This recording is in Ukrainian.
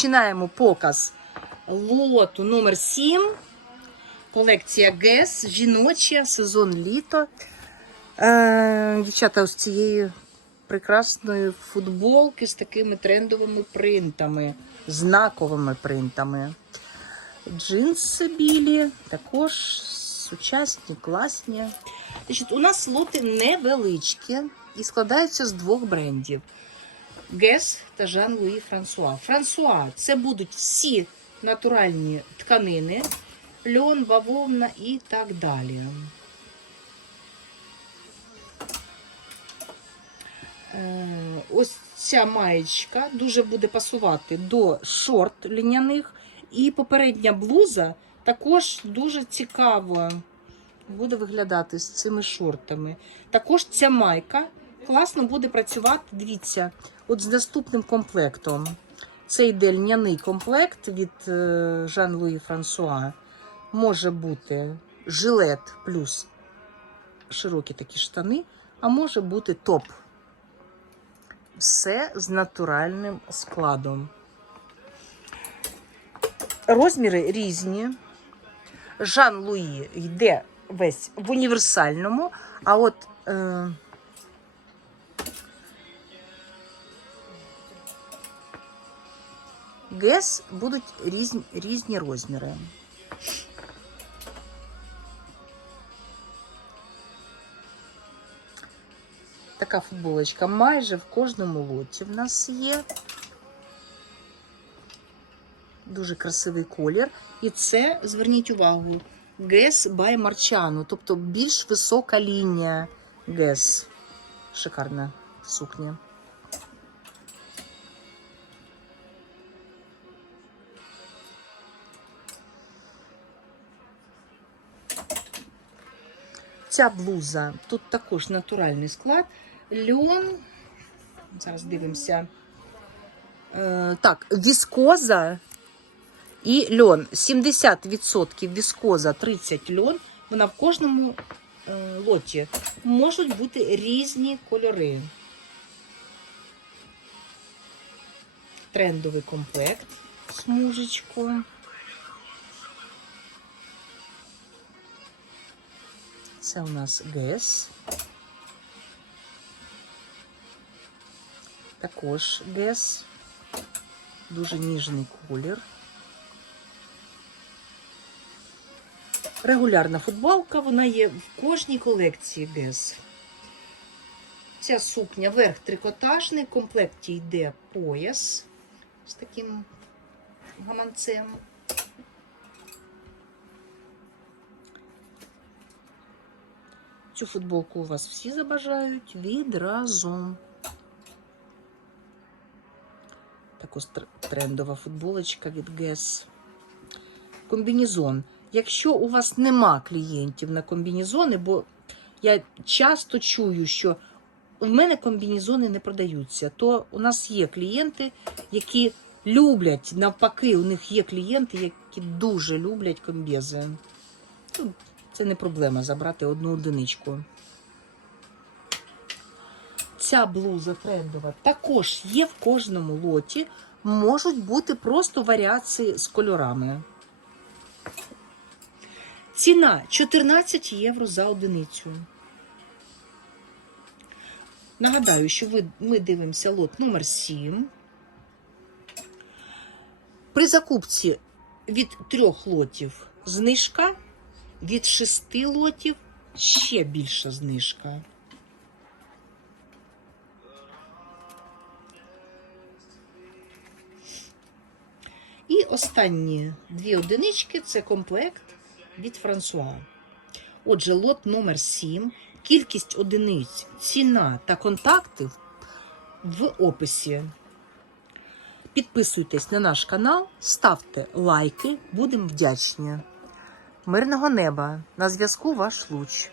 Починаємо показ лоту номер 7 Колекція ГЕС, жіноча, сезон літо. Е, дівчата, ось цієї прекрасної футболки з такими трендовими принтами, знаковими принтами. Джинси білі, також сучасні, класні. Значить, у нас лоти невеличкі і складаються з двох брендів. Гес та Жан-Луї Франсуа. Франсуа це будуть всі натуральні тканини, льон, бавовна і так далі. Е, Ось ця маєчка дуже буде пасувати до шорт льняних. І попередня блуза також дуже цікаво буде виглядати з цими шортами. Також ця майка класно буде працювати. Дивіться, от з наступним комплектом. Це йде льняний комплект від е, Жан-Луї Франсуа. Може бути жилет плюс широкі такі штани, а може бути топ. Все з натуральним складом. Розміри різні. Жан-Луї йде весь в універсальному, а от е, Гес будуть різні, різні розміри. Така футболочка майже в кожному лоті в нас є. Дуже красивий колір. І це, зверніть увагу, Гес by Марчану, тобто більш висока лінія Гес. Шикарна сукня. Ця блуза, тут також натуральний склад. Льон, зараз дивимося. Е, так, віскоза і льон. 70% віскоза, 30 льон. Вона в кожному е, лоті. Можуть бути різні кольори. Трендовий комплект смужечку. Це у нас ГЕС. Також ГЕС. Дуже ніжний колір. Регулярна футболка, вона є в кожній колекції ГЕС. Ця сукня верх трикотажний, в комплекті йде пояс з таким гаманцем. Цю футболку у вас всі забажають відразу. Також трендова футболочка від Guess. Комбінезон. Якщо у вас нема клієнтів на комбінезони, бо я часто чую, що в мене комбінезони не продаються, то у нас є клієнти, які люблять, навпаки, у них є клієнти, які дуже люблять комбези. Це не проблема забрати одну одиничку. Ця блуза трендова також є в кожному лоті. Можуть бути просто варіації з кольорами. Ціна 14 євро за одиницю. Нагадаю, що ми дивимося лот номер 7. При закупці від трьох лотів знижка, від шести лотів ще більша знижка. І останні дві одинички це комплект від Франсуа. Отже, лот номер 7. Кількість одиниць, ціна та контакти в описі. Підписуйтесь на наш канал, ставте лайки, будемо вдячні. Мирного неба! На зв'язку ваш луч.